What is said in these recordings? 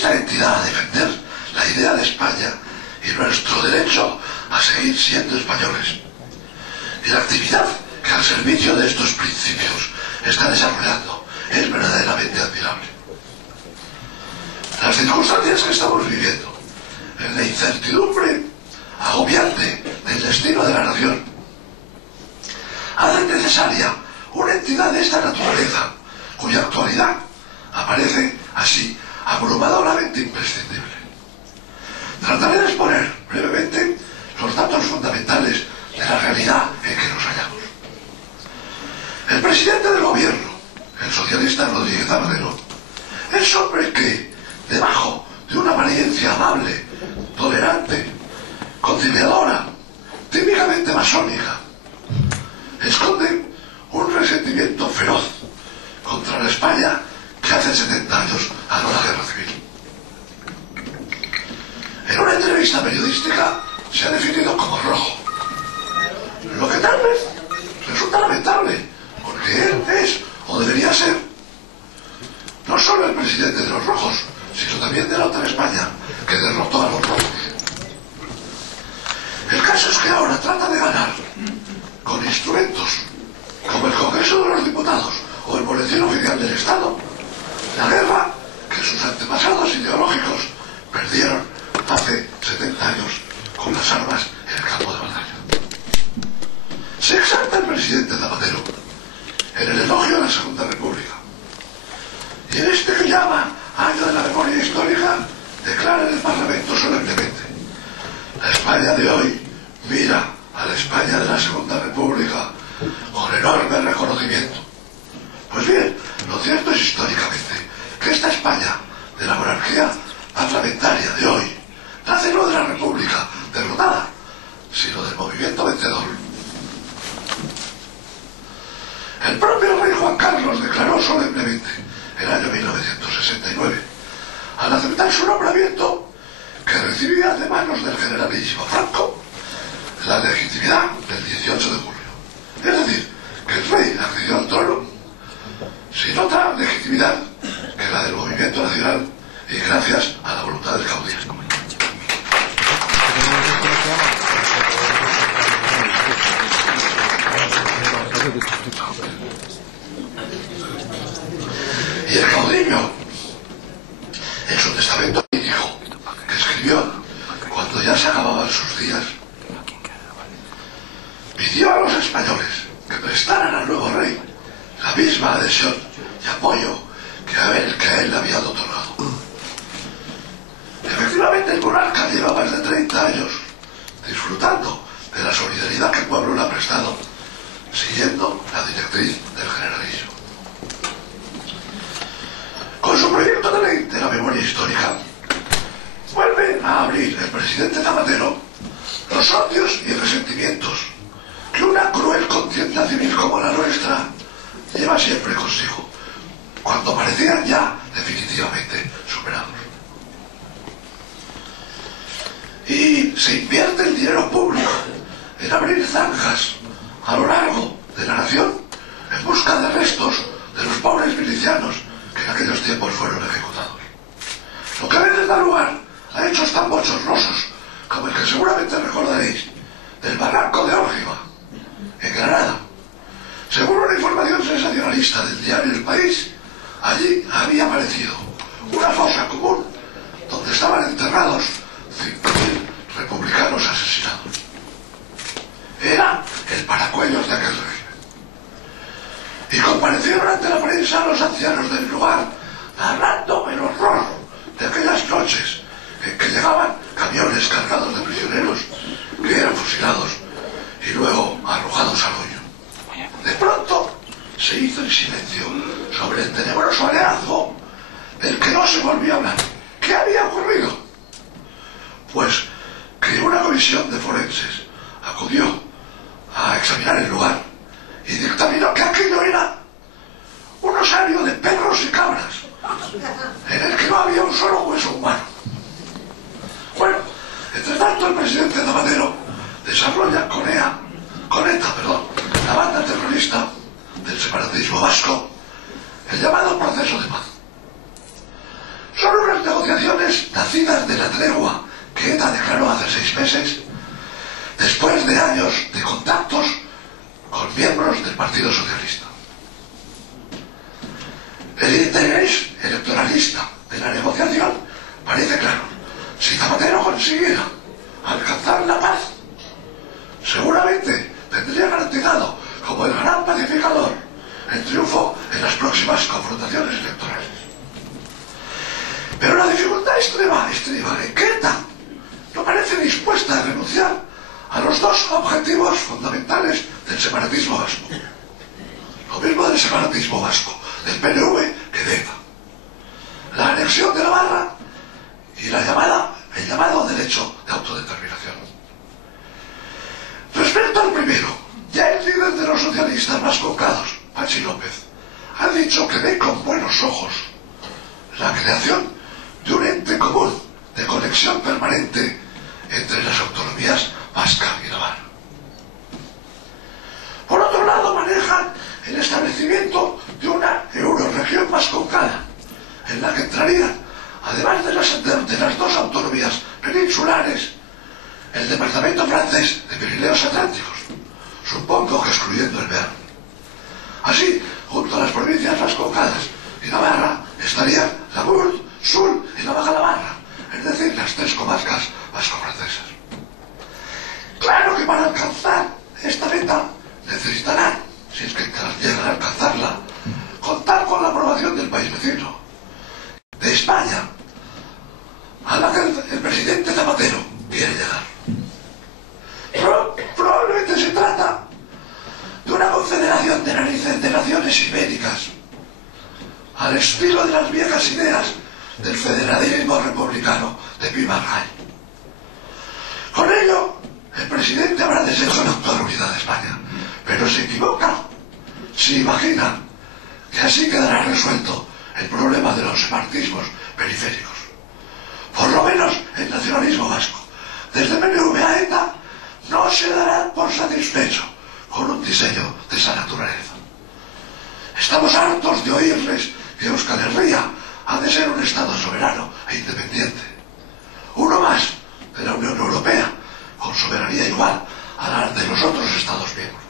esta entidad a defender la idea de España y nuestro derecho a seguir siendo españoles. Y la actividad que al servicio de estos principios está desarrollando es verdaderamente admirable. Las circunstancias que estamos viviendo, en la incertidumbre agobiante del destino de la nación, hacen necesaria una entidad de esta naturaleza, cuya actualidad aparece así abrumadoramente imprescindible. Trataré de exponer brevemente los datos fundamentales de la realidad en que nos hallamos. El presidente del gobierno, el socialista Rodríguez Zapatero, es hombre que, debajo de una apariencia amable, tolerante, conciliadora, típicamente masónica, esconde un resentimiento feroz contra la España que hace 70 años ganó la guerra civil. En una entrevista periodística se ha definido como rojo, lo que tal vez resulta lamentable, porque él es, o debería ser, no solo el presidente de los rojos, sino también de la otra España, que derrotó a los rojos. El caso es que ahora trata de ganar con instrumentos como el Congreso de los Diputados o el Boletín Oficial del Estado la guerra que sus antepasados ideológicos perdieron hace 70 años con las armas en el campo de batalla. Se exalta el presidente Zapatero en el elogio de la Segunda República, y en este que llama Año de la Memoria Histórica declara en el Parlamento solemnemente: la España de hoy mira a la España de la Segunda República con enorme reconocimiento. Pues bien, lo cierto es históricamente que esta España de la monarquía parlamentaria de hoy nace no de la República derrotada, sino del movimiento vencedor. El propio rey Juan Carlos declaró solemnemente en el año 1969, al aceptar su nombramiento, que recibía de manos del generalísimo Franco la legitimidad del 18 de julio. Es decir, que el rey accedió al trono sin otra legitimidad que la del movimiento nacional y gracias a la voluntad del caudillo. Y el caudillo, en su testamento político que escribió cuando ya se acababan sus días, pidió a los españoles que prestaran al nuevo rey la misma adhesión y apoyo que a él le había otorgado. Efectivamente, el monarca lleva más de 30 años disfrutando de la solidaridad que el pueblo le ha prestado, siguiendo la directriz del generalísimo. Con su proyecto de ley de la memoria histórica, vuelve a abrir el presidente Zapatero los odios y resentimientos que una cruel contienda civil como la nuestra lleva siempre consigo, cuando parecían ya definitivamente superados. Y se invierte el dinero público en abrir zanjas a lo largo de la nación en busca de restos de los pobres milicianos que en aquellos tiempos fueron ejecutados. Lo que a veces da lugar a hechos tan bochornosos como el que seguramente recordaréis del barranco de Órgiva, en Granada. Según una información sensacionalista del diario El País, allí había aparecido una fosa común donde estaban enterrados 5.000 republicanos asesinados. Era el paracuellos de aquel régimen. Y comparecieron ante la prensa los ancianos del lugar, narrando el horror de aquellas noches en que llegaban camiones cargados de prisioneros que eran fusilados y luego arrojados al hoyo. De pronto se hizo el silencio sobre el tenebroso hallazgo del que no se volvió a hablar. ¿Qué había ocurrido? Pues que una comisión de forenses acudió a examinar el lugar y dictaminó que aquello era un osario de perros y cabras en el que no había un solo hueso humano. Bueno, entre tanto el presidente Zapatero desarrolla con ETA, la banda terrorista del separatismo vasco, el llamado proceso de paz. Son unas negociaciones Partido Socialista. El interés electoralista de la negociación parece claro. Si Zapatero consiguiera alcanzar la paz, seguramente tendría garantizado, como el gran pacificador, el triunfo en las próximas confrontaciones electorales. Pero la dificultad estriba en que ETA no parece dispuesta a renunciar a los dos objetivos fundamentales del separatismo vasco. Lo mismo del separatismo vasco, del PNV que de ETA. La anexión de Navarra y el llamado derecho de autodeterminación. Respecto al primero, ya el líder de los socialistas más concados, Patxi López, ha dicho que ve con buenos ojos la creación de un ente común de conexión permanente entre las autonomías vasca y navarra. Por otro lado, manejan el establecimiento de una eurorregión más concada, en la que entrarían, además de las dos autonomías peninsulares, el departamento francés de Pirineos Atlánticos, supongo que excluyendo el Béarn. Así, junto a las provincias vascongadas y Navarra, estarían la Meurthe, Sul y la Baja Navarra, es decir, las tres comarcas vasco-francesas. Claro que para alcanzar esta meta necesitarán, si es que llegan a alcanzarla, contar con la aprobación del país vecino, de España, a la que el presidente Zapatero quiere llegar. Probablemente se trata de una confederación de naciones ibéricas, al estilo de las viejas ideas del federalismo republicano de Pi Margall. Con ello, el presidente habrá de ser con actual unidad de España, pero se equivoca si imagina que así quedará resuelto el problema de los separatismos periféricos. Por lo menos el nacionalismo vasco, desde PNV a ETA, no se dará por satisfecho con un diseño de esa naturaleza. Estamos hartos de oírles que Euskal Herria ha de ser un Estado soberano e independiente, uno más de la Unión Europea, con soberanía igual a la de los otros Estados miembros.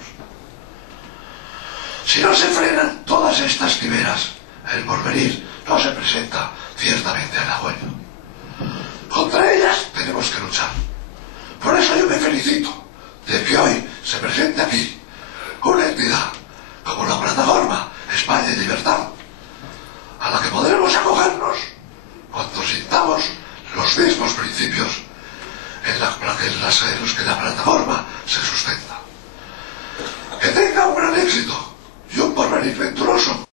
Si no se frenan todas estas quimeras, el porvenir no se presenta ciertamente halagüeño. Contra ellas tenemos que luchar. Por eso yo me felicito de que hoy se presente aquí una entidad como la plataforma España y Libertad, a la que podremos acogernos cuando sintamos los mismos principios en los que la plataforma se sustenta. Que tenga un gran éxito y un porvenir venturoso.